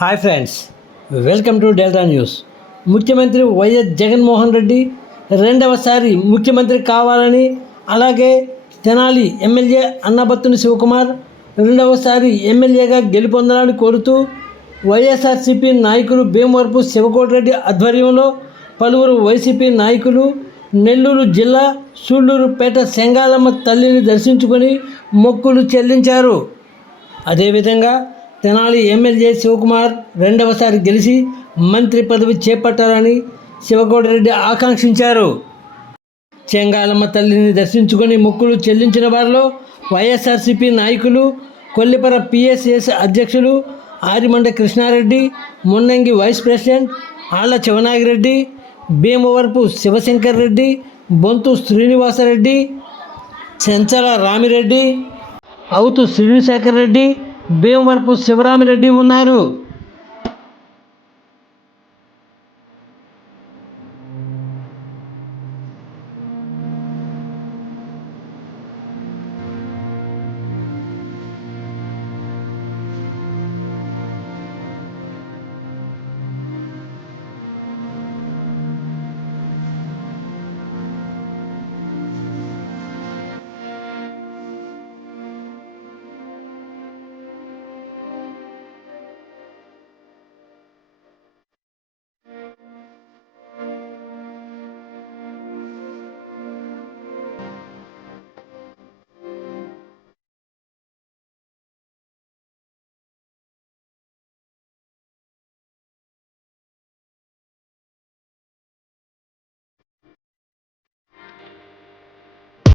Hi friends, welcome to delta news. ముఖ్యమంత్రి YS Jaganmohan Reddy రెండవసారి ముఖ్యమంత్రి కావాలని, అలాగే తెనాలి ఎమ్మెల్యే అన్నబత్తుని శివకుమార్ రెండవసారి ఎమ్మెల్యేగా గెలుపొందాలని కోరుతూ వైఎస్ఆర్సీపీ నాయకులు భీమవరపు శివకోటిరెడ్డి ఆధ్వర్యంలో పలువురు వైసీపీ నాయకులు నెల్లూరు జిల్లా సూళ్లూరుపేట సెంగాలమ్మ తల్లిని దర్శించుకొని మొక్కులు చెల్లించారు. అదేవిధంగా తెనాలి ఎమ్మెల్యే శివకుమార్ రెండవసారి గెలిచి మంత్రి పదవి చేపట్టాలని శివకోటిరెడ్డి ఆకాంక్షించారు. చెంగాలమ్మ తల్లిని దర్శించుకొని మొక్కులు చెల్లించిన వారిలో వైఎస్ఆర్సీపీ నాయకులు కొల్లిపర పిఎస్ఎస్ అధ్యక్షులు ఆరిమండ కృష్ణారెడ్డి, మున్నంగి వైస్ ప్రెసిడెంట్ ఆళ్ల శివనాగిరెడ్డి, భీమవరపు శివశంకర్ రెడ్డి, బొంతు శ్రీనివాసరెడ్డి, చెంచల రామిరెడ్డి, అవుతు శ్రీశేఖర్ రెడ్డి, భీమవరపు శివరామిరెడ్డి ఉన్నారు.